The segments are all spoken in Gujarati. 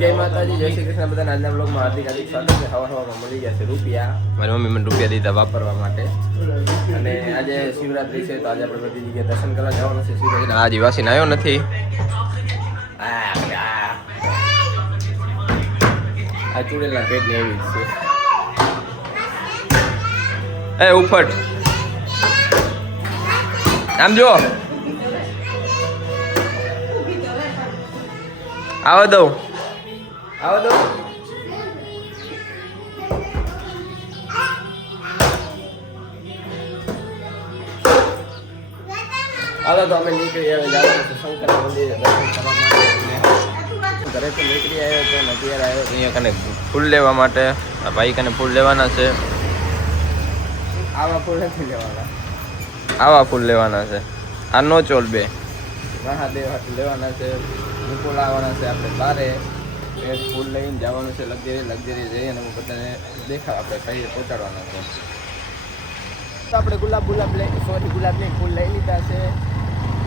જય માતાજી, જય શ્રી કૃષ્ણ. બધાને આજના બ્લોગમાં હાર્દિક સ્વાગત છે. હવામાં મળી ગયા છે રૂપિયા. મારી મમ્મી મને રૂપિયા દીધા વાપરવા માટે. અને આજે શિવરાત્રી છે તો આજે આપણે બધી જગ્યાએ દર્શન કરવા જવાનું છે. શિવરાત્રી આજે વાસીને આવ્યો નથી. આ ચૂડેલા પેટની એવી જ છે. એ ઉફટ આમ જો આવો દઉં હાલો તો અમે નીકળી આવ્યા શંકર મંદિરે દર્શન કરવા માટે. ઘરેથી નીકળી આવ્યો તો અત્યારે આવ્યો અહીંયા કને ફૂલ લેવા માટે. આ ભાઈ કને ફૂલ લેવાના છે. આવા ફૂલ નથી લેવાના, આવા ફૂલ લેવાના છે. આ નો ચોલ બે મહાદેવ લેવાના છે. ફૂલ આવવાના છે. આપણે બારે એક ફૂલ લઈને જવાનું છે. લક્ઝરી જઈ અને હું બધાને દેખાવ આપણે કઈ પહોંચાડવાના છે. તો આપણે ગુલાબ નહીં ફૂલ લઈ લીધા છે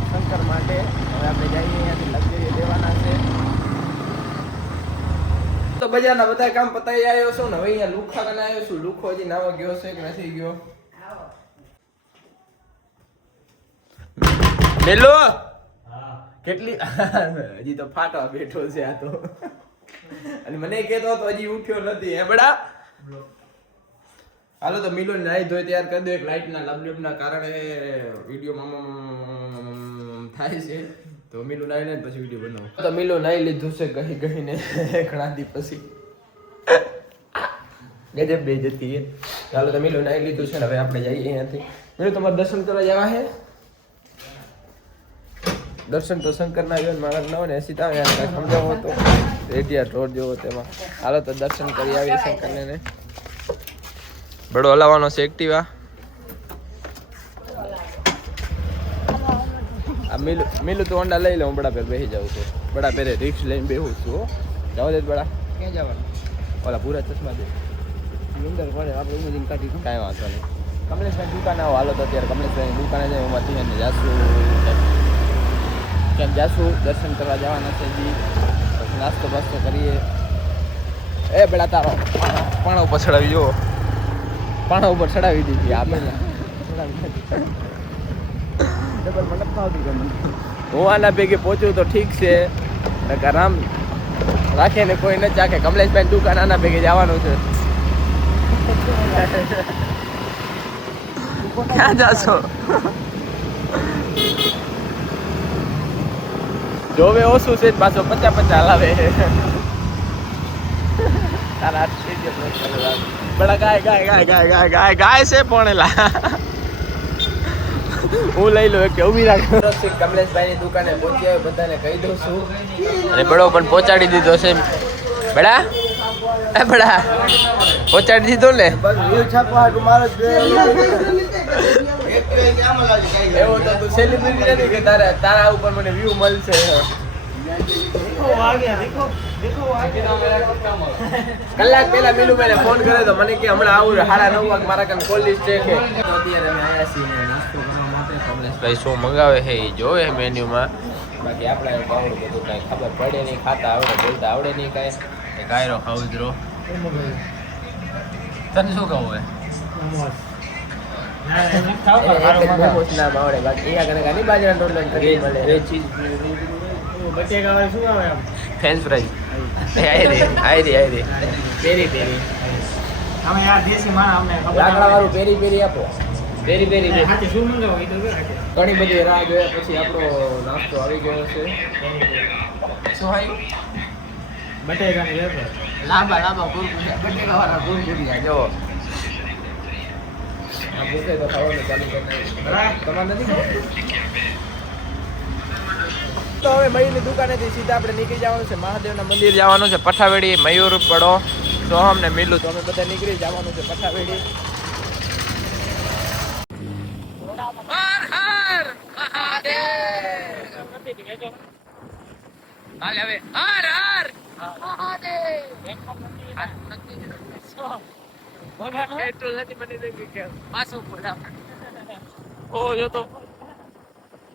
શંકર માટે. હવે આપણે જઈએ અહીંયાથી લક્ઝરી લેવાના છે. તો બજારના બધા કામ પતાવી આવ્યો છું ને હવે અહીંયા લુખા કને આવ્યો છું. લુખો હજી નાવા ગયો છે કે નથી ગયો? મેલો કેટલી હજી તો ફાટવા બેઠો છે આ તો. અને મને કહેતો હતો હજી ઉઠ્યો નથી. હે બડા હાલો તો મિલો નાઈ ધોઈ તૈયાર કરી દો. એક લાઇટના લબલેબના કારણે વિડીયોમાં થાય છે તો મિલો નાઈ ને પછી વિડીયો બનાવો. તો મિલો નાઈ લીધું છે ગહીને ઘણા દી પછી. ગજબ બેજતી છે. ચાલો તો મિલો નાઈ લીધું છે ને હવે આપણે જઈએ અહીંયાથી. મિલો તમારે દર્શન કરવા જવા છે? દર્શન તો શંકરના આવ્યો મારા ન હોય ને સીધા સમજાવો તો રેડિયા રોડ જેવો તેમાં. હાલો તો દર્શન કરી આવીએ શંકરને ને. બડો હલાવવાનો છે એક્ટિવા. આ મિલું તો હોન્ડા લઈ લઉં. બડા પેર બેસી જાઉં છું. બડા પેરે રિક્સ લઈને બેહું છું. જવા દે બડા. ક્યાં જવાનું? ઓલા પૂરા ચશ્મા દે અંદર પડે આપણે ઉમેદીને કાઢી. કાંઈ વાંધો નહીં. કમલેશભાઈ દુકાને આવો. હાલો તો અત્યારે કમલેશભાઈ દુકાને જાય. એમાંથી એને જાશું ક્યાંક જાશું. દર્શન કરવા જવાના છે જી. નાસ્તો બાસ્તો કરીએ. એ બેડા તારો પાણા ઉપર ચડાવી જુઓ. પાણા ઉપર ચડાવી દીધી આપણે. હું આના ભેગે પહોંચું તો ઠીક છે. રામ રાખે ને કોઈ નથી ચાખે. કમલેશભાઈ દુકાન આના ભેગે જવાનું છે. ક્યાં જાશો? જોવે ઓછું છે પાછો 50 હલાવે. તારા બડા ગાય છે પોણેલા. હું લઈ લો કે ઉભી રાખ. કમલેશભાઈ ની દુકાને પહોંચી આવ્યો. બધાને કહી દઉં છું અને બડો પણ પહોંચાડી દીધો છે. બડા બડા પહોંચાડી દીધો ને. એવું તો તું સેલિબ્રિટી નથી કે તારા ઉપર મને વ્યૂ મળશે. કલાક પહેલા મિલુભાઈને ફોન કર્યો તો મને કે હમણાં આવું 9:30 વાગે મારા કાન કોલેજ છે કે. અત્યારે અમે આવ્યા છીએ નાસ્તો કરવા માટે. કમલેશભાઈ શું મંગાવે છે એ જોવે મેન્યુમાં. બાકી આપણે આવડું બધું કાંઈ ખબર પડે નહીં. ખાતા આવડે, બોલતા આવડે નહીં કાંઈ. ગાયરો ખાવું જ રહો. તને શું કહું હોય? ફ્રેન્ચ ફ્રાઈઝ લાકડા વાળું પેરી આપો. પેરી ઘણી બધી રાહ જોયા પછી આપણો નાસ્તો આવી ગયો છે. શું આવ્યું? બટેકાની વેફર. લાંબા બટેકા વાળા કુરકુરિયા જો. આ ભૂખે તો ખાવાનું ચાલુ કરી. તમારે નથી ખાવું? તો હવે મયુરની દુકાનેથી સીધા આપણે નીકળી જવાનું છે. મહાદેવના મંદિર જવાનું છે. પઠાવેડી, મયુર, બડો, સોહમ ને મિલું. તો અમે બધા નીકળી જવાનું છે પઠાવેડી.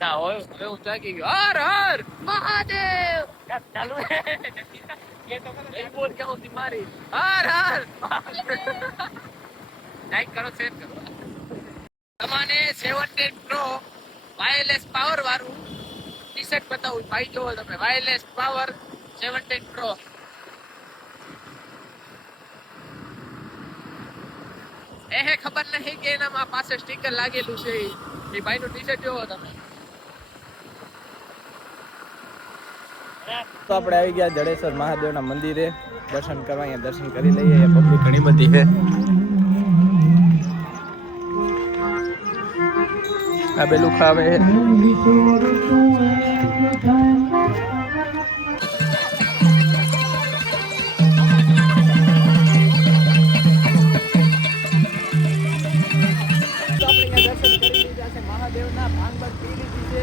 ના હોય હવે હું ચાકી ગયો. હર હર મહાદેવ ચાલુ. લાઈક કરો શેર કરો તમને 17 પ્રો વાયરલેસ પાવર વાળું ટી શર્ટ બતાવું ભાઈ જોવો તમે વાયરલેસ પાવર 17 પ્રો એ ખબર નહીં કે એનામાં પાસે સ્ટીકર લાગેલું છે એ ભાઈનું ટી શર્ટ જોવો તમે તો આપણે આવી ગયા જડેશ્વર મહાદેવના મંદિરે દર્શન કરવા અહીંયા દર્શન કરી લઈએ અહીંયા પબ્લિક ઘણી બધી છે આ બેલું ખાવે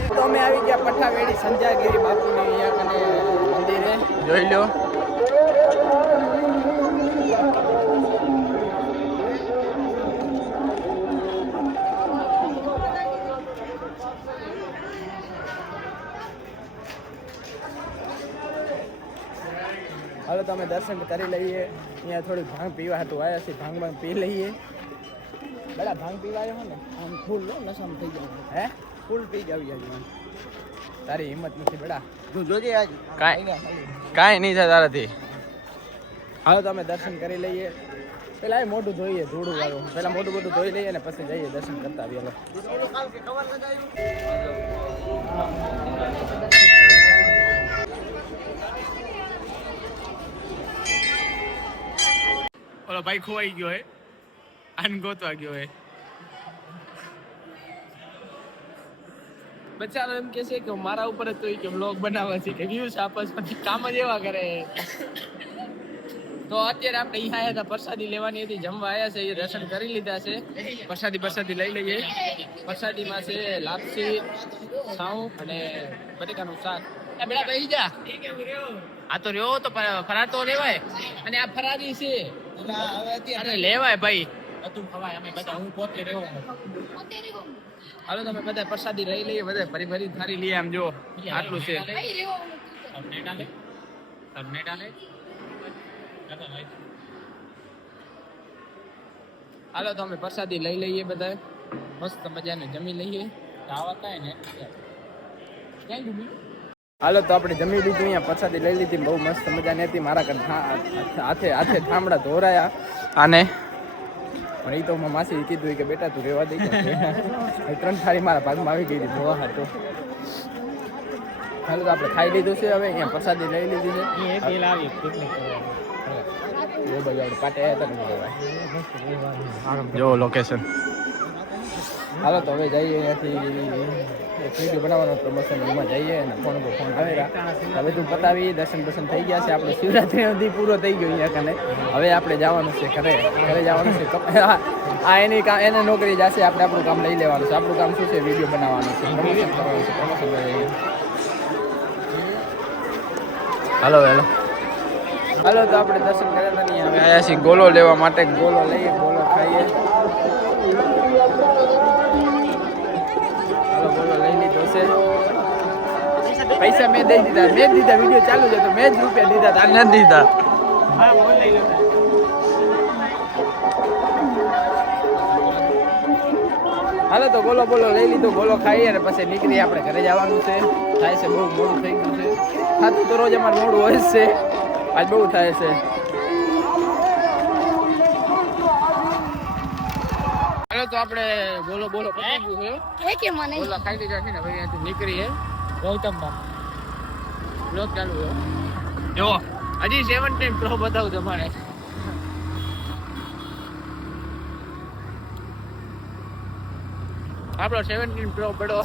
તો અમે આવી ગયા પઠાવેડી સંધ્યાગીરી બાપુની અહીંયા કને મંદિરે જોઈ લો હાલો તો અમે દર્શન કરી લઈએ અહીંયા થોડી ભાંગ પીવા હતું આવ્યા છીએ ભાંગ પી લઈએ બડા ભાંગ પીવા આવ્યો ને આમ ફૂલ લો નશામાં થઈ જાય હે ફૂલ પી જાવી આજે તારી હિંમત નથી બડા તું જોજે આજ કાંઈ નહીં થાય તારાથી હાલો તો અમે દર્શન કરી લઈએ પેલા મોઢું ધોઈએ ધૂળું વાળું પેલા મોઢું બધું ધોઈ લઈએ ને પછી જઈએ દર્શન કરતા આવીએ ઓલો ભાઈ ખોવાઈ ગયો હે આન ગોતવા ગયો હે બચારો એમ કે છે કે મારા ઉપર જ તો કે વ્લોગ બનાવવા છે કે વ્યૂઝ આપસ પછી કામ જ એવા કરે તો અત્યારે આપણે અહીંયા આવ્યા હતા પ્રસાદી લેવાની હતી જમવા આવ્યા છે એ દર્શન કરી લીધા છે પ્રસાદી લઈ લઈએ પ્રસાદીમાં છે લાપસી સાઉ અને બટેકાનું શાક બેડા બેસી જા આ તો રહ્યો તો ફરાર તો લેવાય અને આ ફરારી છે અરે લેવાય ભાઈ બધું ખવાય અમે બધા હું પોતે રહ્યો હાલો તમે બધા પ્રસાદી લઈ લઈએ બધા ફરી થારી લઈએ આમ જો આટલું છે હાલો તો અમે પ્રસાદી લઈ લઈએ બધા મસ્ત મજાને જમી લઈએ હાલો તો આપણે જમી લીધું અહીંયા પ્રસાદી લઈ લીધી બહુ મસ્ત મજાની હતી મારા ઘર હાથે ઠામડા ધોરાયા આને પણ એ તો માસી કીધું કે બેટા તું રહેવા દઈ 3 થાળી મારા ભાગમાં આવી ગઈ ધોવા હતો હાલો તો આપણે ખાઈ લીધું છે હવે અહીંયા પ્રસાદી લઈ લીધી છે જો લોકેશન હાલો તો હવે જઈએ અહીંયાથી એક વિડીયો બનાવવાનો પ્રમોશન એમાં જઈએ અને ફોન આવેલા હવે તું પતાવી દર્શન થઈ ગયા છે આપણે શિવરાત્રી સુધી પૂરો થઈ ગયો અહીંયા કને હવે આપણે જવાનું છે ઘરે જવાનું છે આ એને નોકરી જશે આપણે આપણું કામ લઈ લેવાનું છે આપણું કામ શું છે વિડીયો બનાવવાનું છે પ્રમોશન કરવાનું છે પ્રમોશન જઈએ હાલો તો આપણે દર્શન કર્યા નહીં હવે આવ્યા છીએ ગોલો લેવા માટે ગોલો લઈએ ગોલો ખાઈએ ગોલો લઈ લીધો છે પૈસા મેં દઈ દીધા વિડીયો ચાલુ છે તો મેં જ રૂપિયા દીધા તાર નથી દીધા હાલો તો ગોલો લઈ લીધો ગોલો ખાઈએ અને પછી નીકળી આપણે ઘરે જવાનું છે થાય છે બહુ મોડું થઈ ગયું છે ખાતું તો રોજ અમારે મોડું હોય છે આજ બહુ થાય છે હાલો તો આપણે ગોલો પતી ગયું છે ગોલો ખાઈ લીધા છે ને ભાઈ અહીંયાથી નીકળીએ ગૌતમ બ્લોગ ચાલુ છે જો હજી 17 પ્રો બતાવું તમારે આપણો 17 પ્રો બડો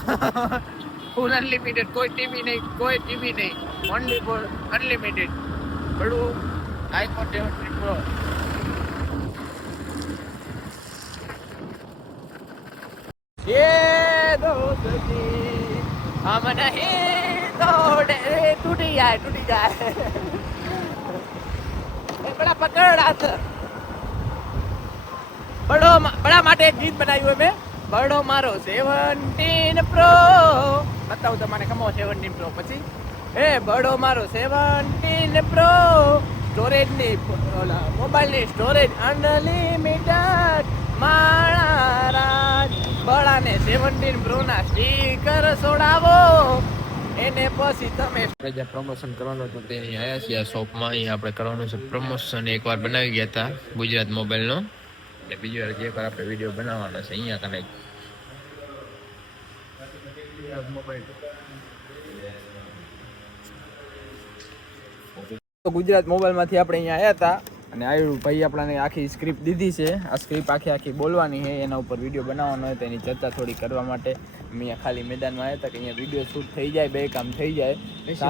ફૂલ અનલિમિટેડ કોઈ ટીવી નહીં ઓનલી ફોર અનલિમિટેડ બડું આઈફોન 17 પ્રો ये दोस्ती हम नहीं तोड़े टूट जाए बड़ा पकड़ हाथ बड़ा માટે એક ગીત બનાવ્યું મેં બડો મારો 17 પ્રો બતાવું તમારે કમો 17 પ્રો પછી એ બડો મારો 17 પ્રો સ્ટોરેજની મોબાઈલની સ્ટોરેજ અનલિમિટેડ મારા બળાને 17 પ્રો ના સ્ટીકર સોડાવો એને પછી તમે જે પ્રમોશન કરવાનું હતું તે અહીં આવ્યા છીએ આ શોપમાં. અહીં આપણે કરવાનું છે પ્રમોશન. એકવાર બનાવી ગયા હતા ગુજરાત મોબાઈલનો, એટલે બીજી વાર એકવાર આપણે વિડીયો બનાવવાનો છે અહીંયા કને મોબાઈલ. ગુજરાત મોબાઈલમાંથી આપણે અહીંયા આવ્યા હતા અને આવ્યું ભાઈ આપણને આખી સ્ક્રિપ્ટ દીધી છે. આ સ્ક્રિપ્ટ આખી બોલવાની છે, એના ઉપર વિડીયો બનાવવાનો હોય તો એની ચર્ચા થોડી કરવા માટે અહીંયા ખાલી મેદાનમાં આવ્યા હતા કે અહીંયા વિડીયો શૂટ થઈ જાય, બે કામ થઈ જાય.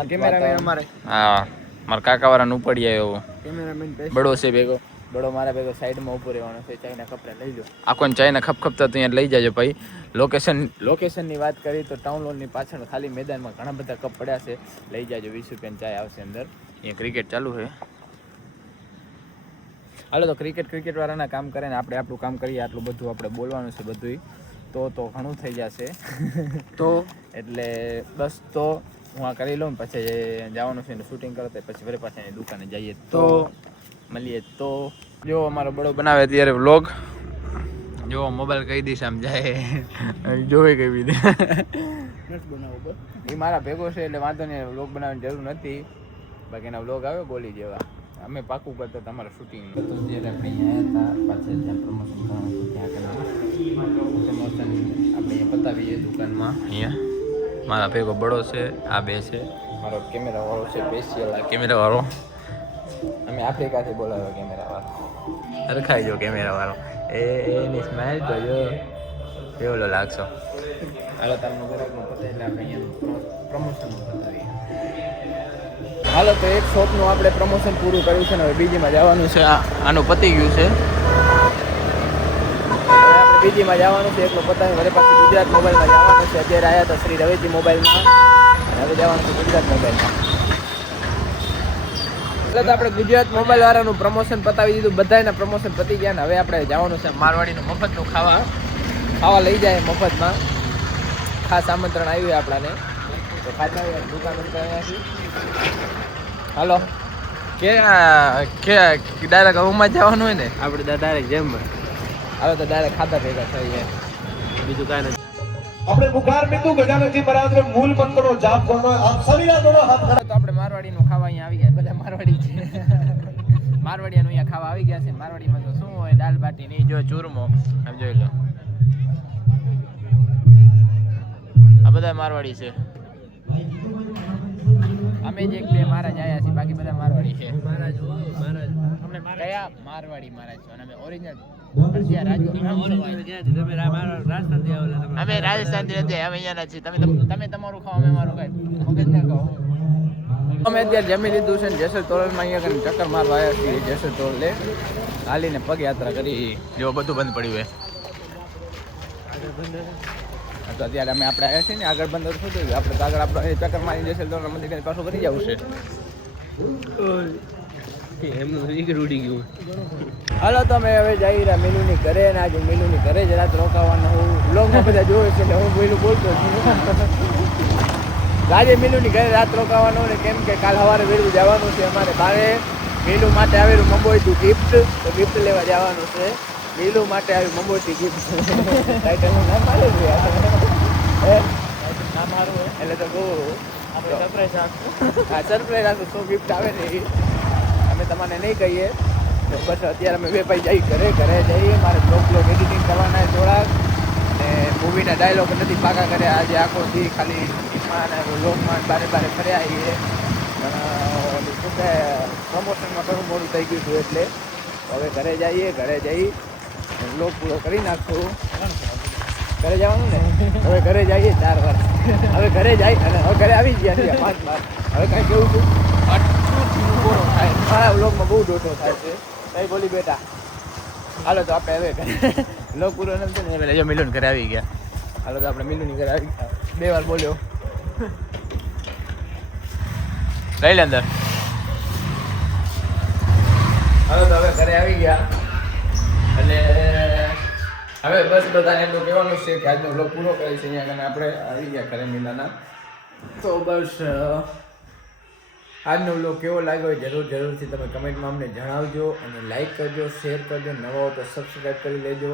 કેમેરામેન અમારે હા મારા કાકાવાળાને ઉપડી આવ્યો કેમેરામેન બડો છે ભેગો. બડો મારા ભેગો સાઈડમાં ઉભો રહેવાનો છે. ચાઈના કપડા લઈ લો આખોને ચાઈના ખપખપતા તો અહીંયા લઈ જાજો ભાઈ. લોકેશનની વાત કરી તો ટાઉન હોલની પાછળ ખાલી મેદાનમાં ઘણા બધા કપ પડ્યા છે, લઈ જાજો. 20 રૂપિયાની ચાય આવશે અંદર. અહીંયા ક્રિકેટ ચાલુ છે. હાલો તો ક્રિકેટ વાળાના કામ કરે ને આપણે આપણું કામ કરીએ. આટલું બધું આપણે બોલવાનું છે બધું તો ઘણું થઈ જશે તો એટલે બસ તો હું આ કરી લઉં પછી જવાનું છે ને શૂટિંગ કરો પછી ફરી પાછા દુકાને જઈએ તો મળીએ. તો જો અમારો બડો બનાવે ત્યારે વ્લોગ જો મોબાઈલ કહી દઈશ આમ જાય જોવે કેવી રીતે એ મારા ભેગો છે એટલે વાંધો નહીં, વ્લોગ બનાવવાની જરૂર નથી. બાકી એના વ્લોગ આવે ગોલી જેવા. અમે પાકું કરતા તમારા શૂટિંગ તો જ્યારે આપણે અહીંયા હતા પાછળ જ્યાં પ્રમોશન કરવાનું હતું ત્યાં પ્રમોશન આપણે અહીંયા પતાવીએ દુકાનમાં. અહીંયા મારા ભેગો બડો છે, આ બે છે, મારો કેમેરાવાળો છે સ્પેશિયલ આ કેમેરાવાળો. અમે આફ્રિકાથી બોલાવ્યો કેમેરાવાળો. રખાઈ જો કેમેરાવાળો એની સ્માઇલ તો જો કેવલો લાગશો. હાલો તમને બરાબર પતા એટલે આપણે અહીંયા પ્રમોશન પતાવીએ. હાલો તો એક શોપનું આપણે પ્રમોશન પૂરું કર્યું છે ને હવે બીજીમાં જવાનું છે. આનું પતી ગયું છે, આપણે બીજીમાં જવાનું છે. એકલો પતાવી વરે પાછું ગુજરાત મોબાઈલમાં જવાનું છે. અત્યારે આવ્યા હતા શ્રી રવેજી મોબાઈલમાં અને હવે જવાનું છે ગુજરાત મોબાઈલમાં. એટલે તો આપણે ગુજરાત મોબાઈલ વાળાનું પ્રમોશન પતાવી દીધું, બધાના પ્રમોશન પતી ગયા ને હવે આપણે જવાનું છે મારવાડીનું મફતનું ખાવા લઈ જાય મફતમાં. ખાસ આમંત્રણ આવ્યું આપણાને તો ખાતા દુકાન અહીંયાથી. હાલો કે ડાયરેક્ટ રૂમમાં જવાનું હોય ને આપણે ડાયરેક્ટ જેમ હાલો તો ડાયરેક્ટ ખાતા ભેગા થઈએ, બીજું કાંઈ નથી. આપણે બુખાર બિંદુ ગજાનનજી મહારાજ મૂળ મંત્રો જાપ કરો. આપ સવીરા દોનો હાથ તો આપણે મારવાડીનું ખાવા અહીંયા આવી ગયા. બધા મારવાડી છે, મારવાડીનું અહીંયા ખાવા આવી ગયા છે. મારવાડીમાં તો શું હોય દાલ બાટી ની જો ચૂરમો આમ જોઈ લો. આ બધા મારવાડી છે. અમે જ એક બે મહારાજ આવ્યા છીએ, બાકી બધા મારવાડી છે. મહારાજ કયા મારવાડી મહારાજ છો? અમે ઓરિજિનલ અમે રાજસ્થાન થી નથી, અમે અહીંયા છીએ. તમે તમારું ખાઓ, અમે મારું ખાઈ મગજ ના ખાઓ. અમે અત્યારે જમી લીધું છે ને જેસલ તોરલમાં અહીંયા ચક્કર મારવા આવ્યા છીએ. જેસલ તોરલે હાલીને પગયાત્રા કરી. જો બધું બંધ પડ્યું હોય તો અત્યારે અમે આપણે આવ્યા છીએ ને આગળ બંધ શું થયું આપણે તો આગળ આપણે ચક્કર મારી જેસલ તોરલ મંદિર પાછું કરી જવું છે. હાલો તો અમે હવે જઈ રહ્યા મિલુની ઘરે ને આજે મિલુની ઘરે જ રાત રોકાવાનું. હું બ્લોગમાં બધા જોવે છે એટલે હું મિલું બોલતો છું. આજે મિલુની ઘરે રાત રોકાવાનું ને કેમ કે કાલ સવારે વહેલું જવાનું છે અમારે બારે. મિલુ માટે આવેલું મુંબઈથી ગિફ્ટ તો ગિફ્ટ લેવા જવાનું છે. મિલુ માટે આવી મુંબઈથી ગિફ્ટ ટાઇટલનું નામ મારું છે નામ મારું એટલે તો બહુ આપણે સરપ્રાઈઝ રાખશું. હા સરપ્રાઈઝ રાખશું. શું ગિફ્ટ આવે ને એ અમે તમને નહીં કહીએ. બસ અત્યારે અમે બે ભાઈ જઈ ઘરે જઈએ. મારે બ્લોગ એડિટિંગ કરવાના થોડાક ને મૂવીના ડાયલોગ નથી પાકા કર્યા. આજે આખો દી ખાલી લોકમાં બારે ફર્યા આવીએ પણ શું કે પ્રમોશનમાં ઘણું મોડું થઈ ગયું હતું એટલે હવે ઘરે જઈ બ્લોગ પૂરો કરી નાખશું. ઘરે જવાનું ને હવે ઘરે જઈએ 4 વાર. હવે ઘરે જાય અને હવે ઘરે આવી ગયા છે 5 વાર. હવે કાંઈ કેવું છું મારા વ્લોગમાં બહુ ડોટો થાય છે. કઈ બોલી બેટા હાલો તો આપણે હવે વ્લોગ પૂરો નથી ને એટલે મિલુન ઘરે આવી ગયા. હાલો તો આપણે મિલુની ઘરે આવી ગયા. 2 વાર બોલ્યો લઈ લે અંદર. હાલો તો હવે ઘરે આવી ગયા અને હવે બસ બધાને એટલું કહેવાનું છે કે આજનો વ્લોગ પૂરો કરે છે. અહીંયા આપણે આવી ગયા ઘરે મિલાના. તો બસ આજનો વ્લોગ કેવો લાગ્યો હોય જરૂરથી તમે કમેન્ટમાં અમને જણાવજો અને લાઈક કરજો, શેર કરજો, નવા હો તો સબસ્ક્રાઈબ કરી લેજો.